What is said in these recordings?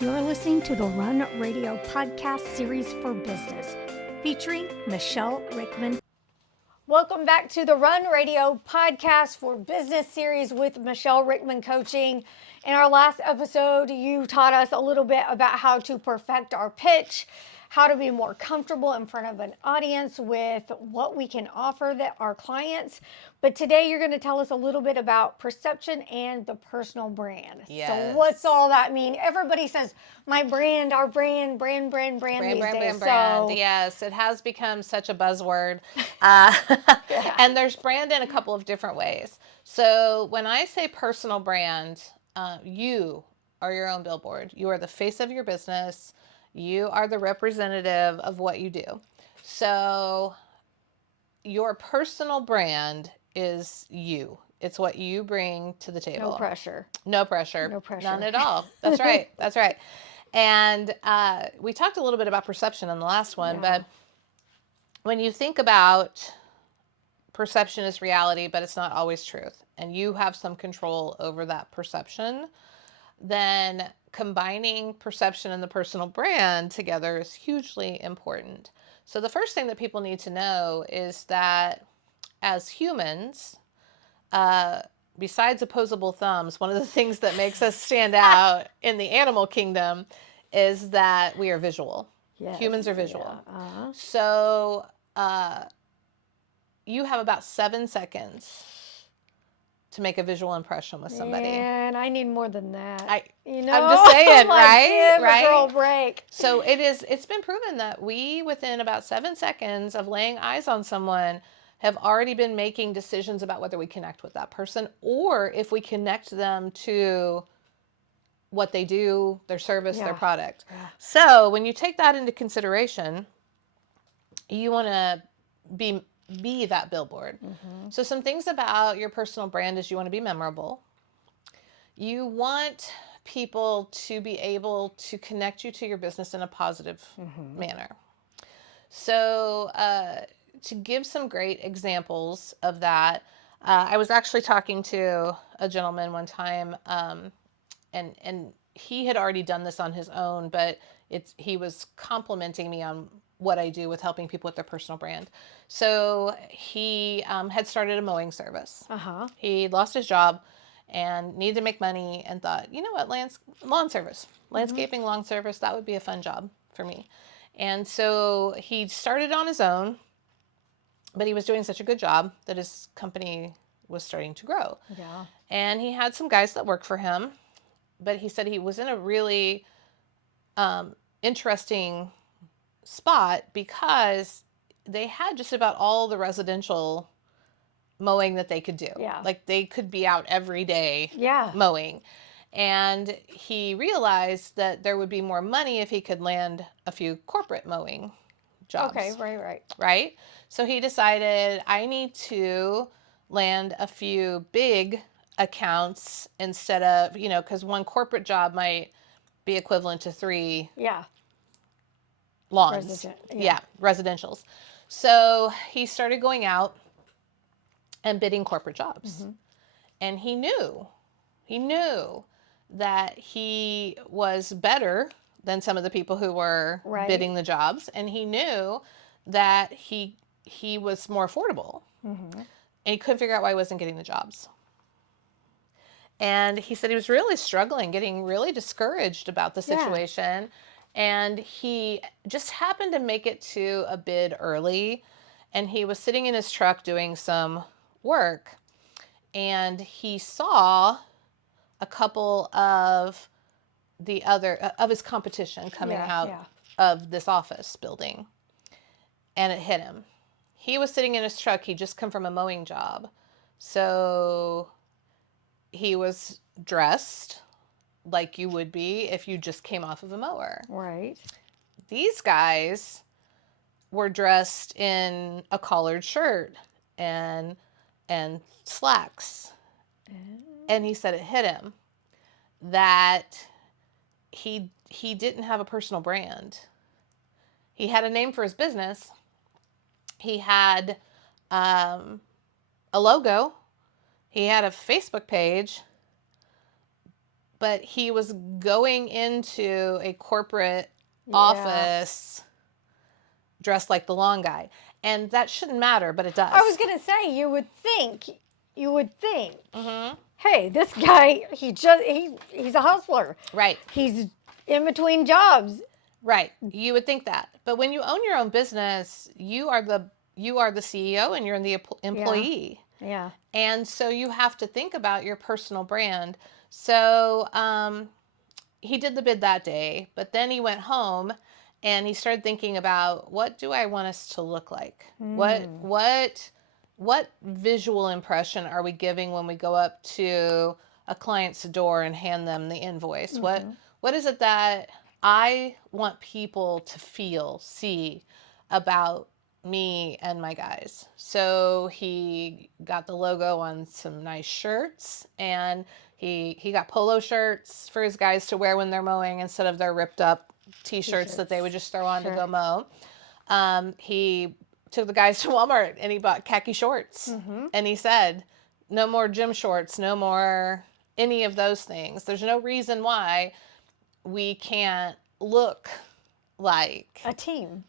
You're listening to the Run Radio podcast series for business, featuring Michele Rickman. Welcome back to the Run Radio podcast for business series with Michele Rickman Coaching. In our last episode, you taught us a little bit about how to perfect our pitch, how to be more comfortable in front of an audience with what we can offer our clients. But today you're going to tell us a little bit about perception and the personal brand. Yes. So what's all that mean? Everybody says my brand, our brand these days. Brand. Yes, it has become such a buzzword. And there's brand in a couple of different ways. So when I say personal brand, you are your own billboard. You are the face of your business. You are the representative of what you do. So your personal brand is you. It's what you bring to the table. No pressure. No pressure. No pressure. None at all. That's right. That's right. And we talked a little bit about perception in the last one, but when you think about perception is reality, but it's not always truth, and you have some control over that perception, then combining perception and the personal brand together is hugely important. So the first thing that people need to know is that as humans, besides opposable thumbs, one of the things that makes us stand out in the animal kingdom is that we are visual. Yes. Humans are visual. Yeah. Uh-huh. So you have about 7 seconds to make a visual impression with somebody. And I need more than that. I'm just saying, right? Give a girl a break. So it's been proven that we, within about 7 seconds of laying eyes on someone, have already been making decisions about whether we connect with that person or if we connect them to what they do, their service, their product. Yeah. So when you take that into consideration, you want to be that billboard. Mm-hmm. So some things about your personal brand is you want to be memorable. You want people to be able to connect you to your business in a positive manner. So to give some great examples of that, I was actually talking to a gentleman one time, and he had already done this on his own, but he was complimenting me on what I do with helping people with their personal brand. So he had started a mowing service. He lost his job and needed to make money and thought, you know what, lawn service, landscaping, lawn service, that would be a fun job for me. And so he started on his own, but he was doing such a good job that his company was starting to grow. Yeah. And he had some guys that worked for him, but he said he was in a really interesting spot because they had just about all the residential mowing that they could do. Yeah. Like they could be out every day mowing. And he realized that there would be more money if he could land a few corporate mowing jobs. Okay, right. So he decided, I need to land a few big accounts instead of, because one corporate job might be equivalent to 3 lawns. Residentials. So he started going out and bidding corporate jobs. Mm-hmm. And he knew that he was better than some of the people who were bidding the jobs. And he knew that he was more affordable. Mm-hmm. And he couldn't figure out why he wasn't getting the jobs. And he said he was really struggling, getting really discouraged about the situation. Yeah. And he just happened to make it to a bid early. And he was sitting in his truck doing some work. And he saw a couple of his competition coming out of this office building. And it hit him. He was sitting in his truck. He'd just come from a mowing job. So he was dressed like you would be if you just came off of a mower. Right. These guys were dressed in a collared shirt and slacks. And he said it hit him that he didn't have a personal brand. He had a name for his business. He had a logo. He had a Facebook page. but he was going into a corporate Yeah. office dressed like the long guy. And that shouldn't matter, but it does. I was going to say, you would think, hey, this guy, he's a hustler. Right. He's in between jobs. Right. You would think that. But when you own your own business, you are the CEO and you're the employee. Yeah. And so you have to think about your personal brand. So he did the bid that day, but then he went home and he started thinking about, what do I want us to look like? What visual impression are we giving when we go up to a client's door and hand them the invoice? What is it that I want people to feel, see about me and my guys? So he got the logo on some nice shirts, and he got polo shirts for his guys to wear when they're mowing instead of their ripped up t-shirts that they would just throw on to go mow. He took the guys to Walmart and he bought khaki shorts. And he said, no more gym shorts, no more any of those things. There's no reason why we can't look like A team.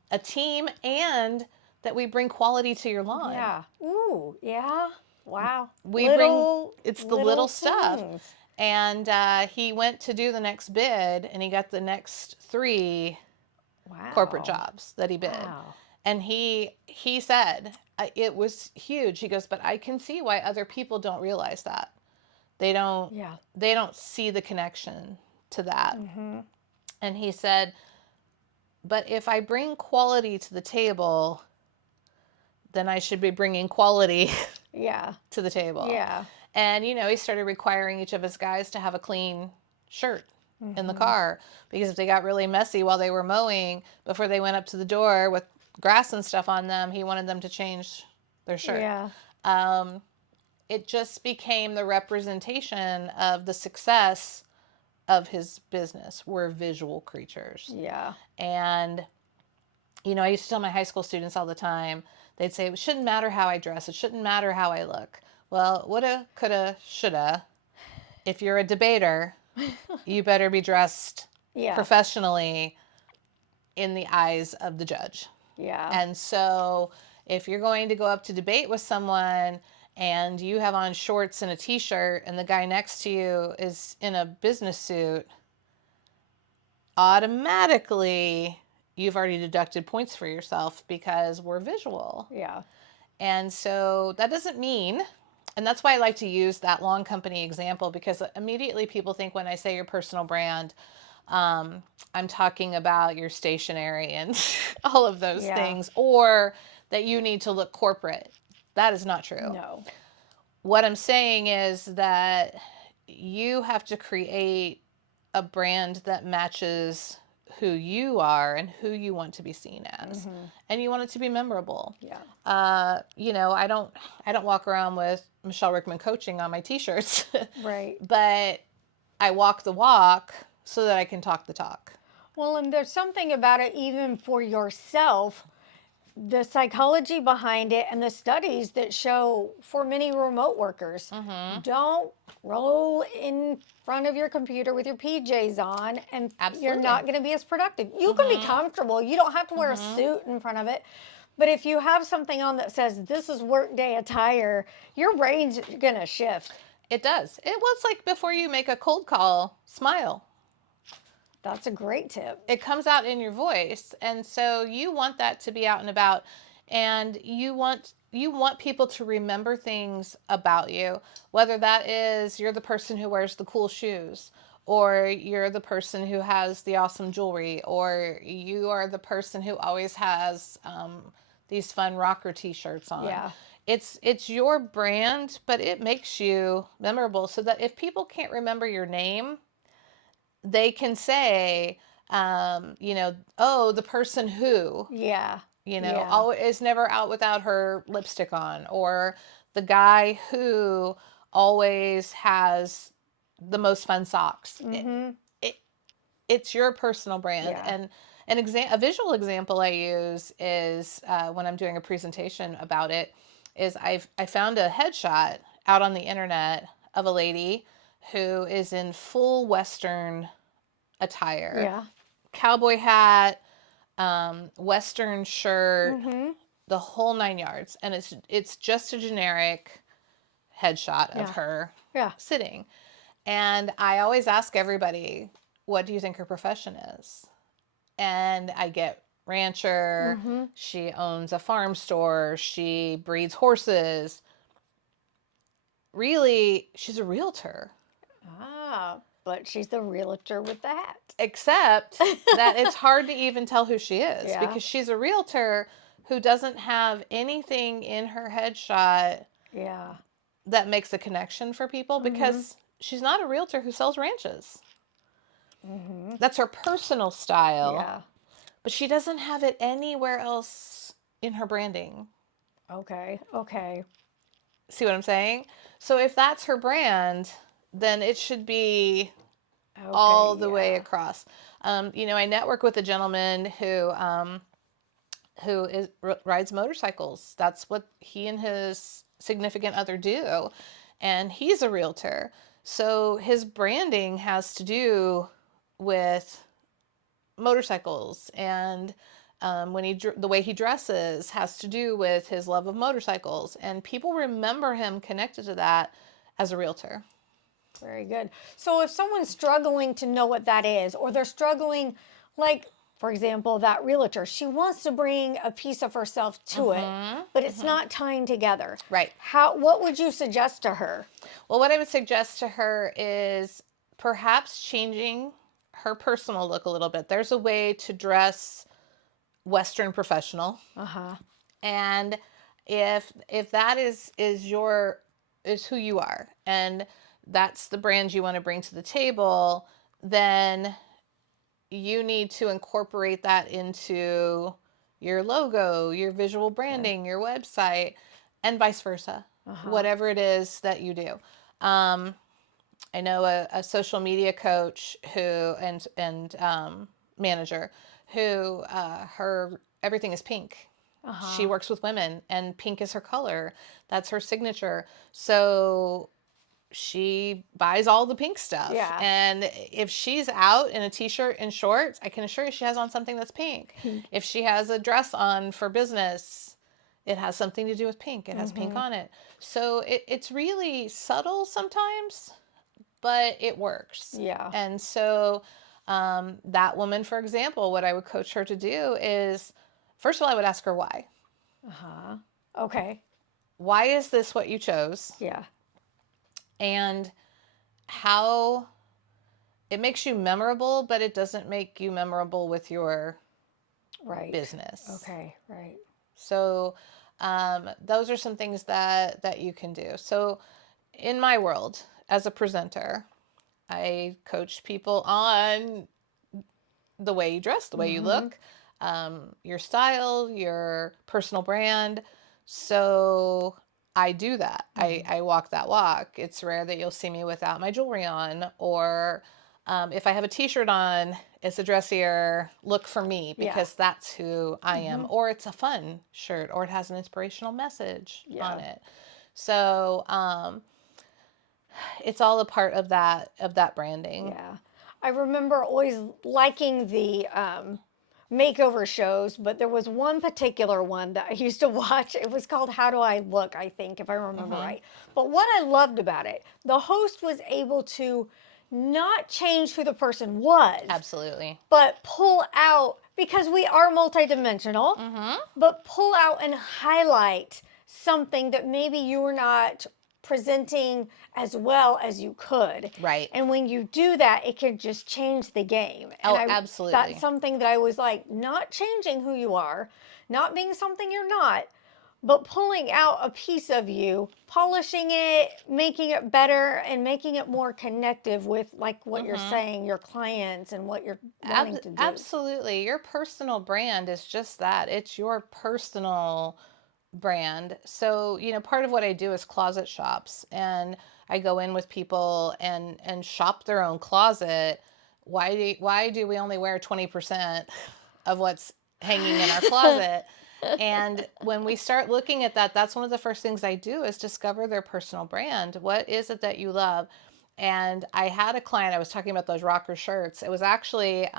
And that we bring quality to your lawn. Yeah. Ooh, yeah. Wow. It's the little stuff. things. And he went to do the next bid, and he got the next 3 corporate jobs that he bid. Wow. And he said, it was huge. He goes, but I can see why other people don't realize that. They don't see the connection to that. And he said, but if I bring quality to the table, then I should be bringing quality to the table. Yeah. And, he started requiring each of his guys to have a clean shirt in the car, because if they got really messy while they were mowing, before they went up to the door with grass and stuff on them, he wanted them to change their shirt. Yeah. It just became the representation of the success of his business. We're visual creatures. Yeah. And, I used to tell my high school students all the time, they'd say, it shouldn't matter how I dress. It shouldn't matter how I look. Well, woulda, coulda, shoulda. If you're a debater, you better be dressed professionally in the eyes of the judge. Yeah. And so if you're going to go up to debate with someone and you have on shorts and a t-shirt and the guy next to you is in a business suit, automatically you've already deducted points for yourself, because we're visual. Yeah. And so that doesn't mean, and that's why I like to use that long company example, because immediately people think when I say your personal brand, I'm talking about your stationery and all of those things, or that you need to look corporate. That is not true. No. What I'm saying is that you have to create a brand that matches who you are and who you want to be seen as, and you want it to be memorable. Yeah. I don't walk around with Michele Rickman Coaching on my t-shirts. Right. But I walk the walk so that I can talk the talk. Well, and there's something about it, even for yourself, the psychology behind it and the studies that show for many remote workers, don't roll in front of your computer with your PJs on, and you're not going to be as productive. You can be comfortable. You don't have to wear a suit in front of it. But if you have something on that says, this is workday attire, your brain's going to shift. It does. It's like before you make a cold call, smile. That's a great tip. It comes out in your voice. And so you want that to be out and about. And you want people to remember things about you, whether that is you're the person who wears the cool shoes, or you're the person who has the awesome jewelry, or you are the person who always has these fun rocker t-shirts on. Yeah. It's your brand, but it makes you memorable, so that if people can't remember your name, they can say, oh, the person who, Yeah. is never out without her lipstick on, or the guy who always has the most fun socks. It's your personal brand. Yeah. And a visual example I use is when I'm doing a presentation about it, is I found a headshot out on the internet of a lady who is in full Western attire, Yeah. cowboy hat, Western shirt, Mm-hmm. the whole 9 yards, and it's just a generic headshot of Yeah. her Yeah. sitting. And I always ask everybody, what do you think her profession is? And I get rancher, Mm-hmm. she owns a farm store, she breeds horses. Really, she's a realtor. Ah, but she's the realtor with the hat. Except that it's hard to even tell who she is Yeah. because she's a realtor who doesn't have anything in her headshot Yeah. that makes a connection for people because she's not a realtor who sells ranches. Mm-hmm. That's her personal style, Yeah. but she doesn't have it anywhere else in her branding. Okay. Okay. See what I'm saying? So if that's her brand, then it should be all Okay. the way Yeah. across. I network with a gentleman who rides motorcycles. That's what he and his significant other do, and he's a realtor. So his branding has to do with motorcycles, and the way he dresses has to do with his love of motorcycles, and people remember him connected to that as a realtor. Very good. So if someone's struggling to know what that is, or they're struggling, like, for example, that realtor, she wants to bring a piece of herself to it, but it's not tying together. Right. What would you suggest to her? Well, what I would suggest to her is perhaps changing her personal look a little bit. There's a way to dress Western professional, Uh-huh. and if that is who you are, and that's the brand you want to bring to the table, then you need to incorporate that into your logo, your visual branding, your website, and vice versa. Whatever it is that you do. I know a social media coach who and manager who her everything is pink. She works with women, and pink is her color. That's her signature. So she buys all the pink stuff. Yeah. And if she's out in a t-shirt and shorts, I can assure you she has on something that's pink. If she has a dress on for business, it has something to do with pink. It has pink on it. So it's really subtle sometimes, but it works. Yeah. And so that woman, for example, what I would coach her to do is, first of all, I would ask her why. Uh-huh. Okay. Why is this what you chose? Yeah. And how it makes you memorable, but it doesn't make you memorable with your Right. business. Okay. Right. So those are some things that you can do. So in my world, as a presenter, I coach people on the way you dress, the way you look, your style, your personal brand. So I do that. I walk that walk. It's rare that you'll see me without my jewelry on, or if I have a t-shirt on, it's a dressier look for me because that's who I am, or it's a fun shirt, or it has an inspirational message on it. So it's all a part of that branding. Yeah. I remember always liking the makeover shows, but there was one particular one that I used to watch. It was called How Do I Look, I think, if I remember right. But what I loved about it, the host was able to not change who the person was, Absolutely. but pull out, because we are multidimensional, but pull out and highlight something that maybe you're not presenting as well as you could. Right. And when you do that, it can just change the game. And Absolutely. That's something that I was like, not changing who you are, not being something you're not, but pulling out a piece of you, polishing it, making it better, and making it more connective with, like what you're saying, your clients and what you're wanting to do. Absolutely. Your personal brand is just that. It's your personal brand. So, part of what I do is closet shops, and I go in with people and shop their own closet. Why do we only wear 20% of what's hanging in our closet? And when we start looking at that, that's one of the first things I do is discover their personal brand. What is it that you love? And I had a client, I was talking about those rocker shirts. It was actually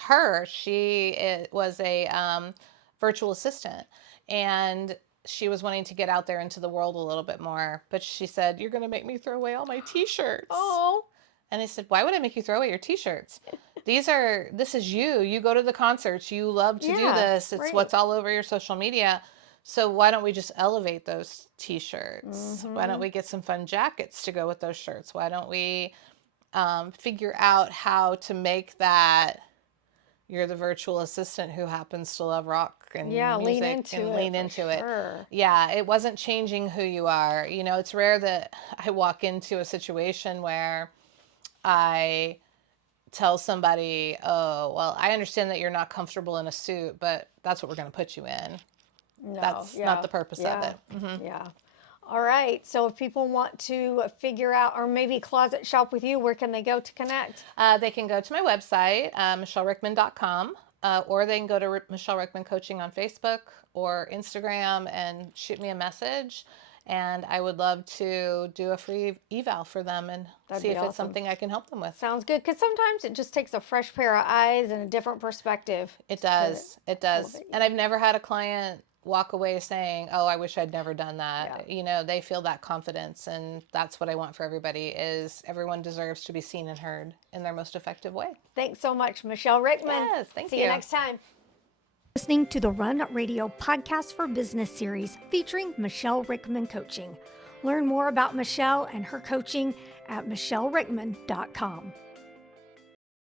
her. Was a virtual assistant, and she was wanting to get out there into the world a little bit more. But she said, "You're going to make me throw away all my t-shirts." Oh. And I said, "Why would I make you throw away your t-shirts? This is you. You go to the concerts. You love to do this. It's right. what's all over your social media. So why don't we just elevate those t-shirts? Why don't we get some fun jackets to go with those shirts? Why don't we figure out how to make that you're the virtual assistant who happens to love rock and music and lean into it." Yeah, it wasn't changing who you are. You know, it's rare that I walk into a situation where I tell somebody, "Oh, well, I understand that you're not comfortable in a suit, but that's what we're going to put you in." No, That's not the purpose of it. Yeah. All right. So if people want to figure out or maybe closet shop with you, where can they go to connect? They can go to my website, michellerickman.com, or they can go to Michele Rickman Coaching on Facebook or Instagram and shoot me a message. And I would love to do a free eval for them and see if it's something I can help them with. Sounds good. Because sometimes it just takes a fresh pair of eyes and a different perspective. It does. It does. And I've never had a client walk away saying, "Oh, I wish I'd never done that." You know, they feel that confidence, and that's what I want for everybody. Is everyone deserves to be seen and heard in their most effective way. Thanks so much, Michele Rickman. Yes, thank you. See you next time. Listening to the Run Radio Podcast for Business series featuring Michele Rickman Coaching. Learn more about Michele and her coaching at michellerickman.com.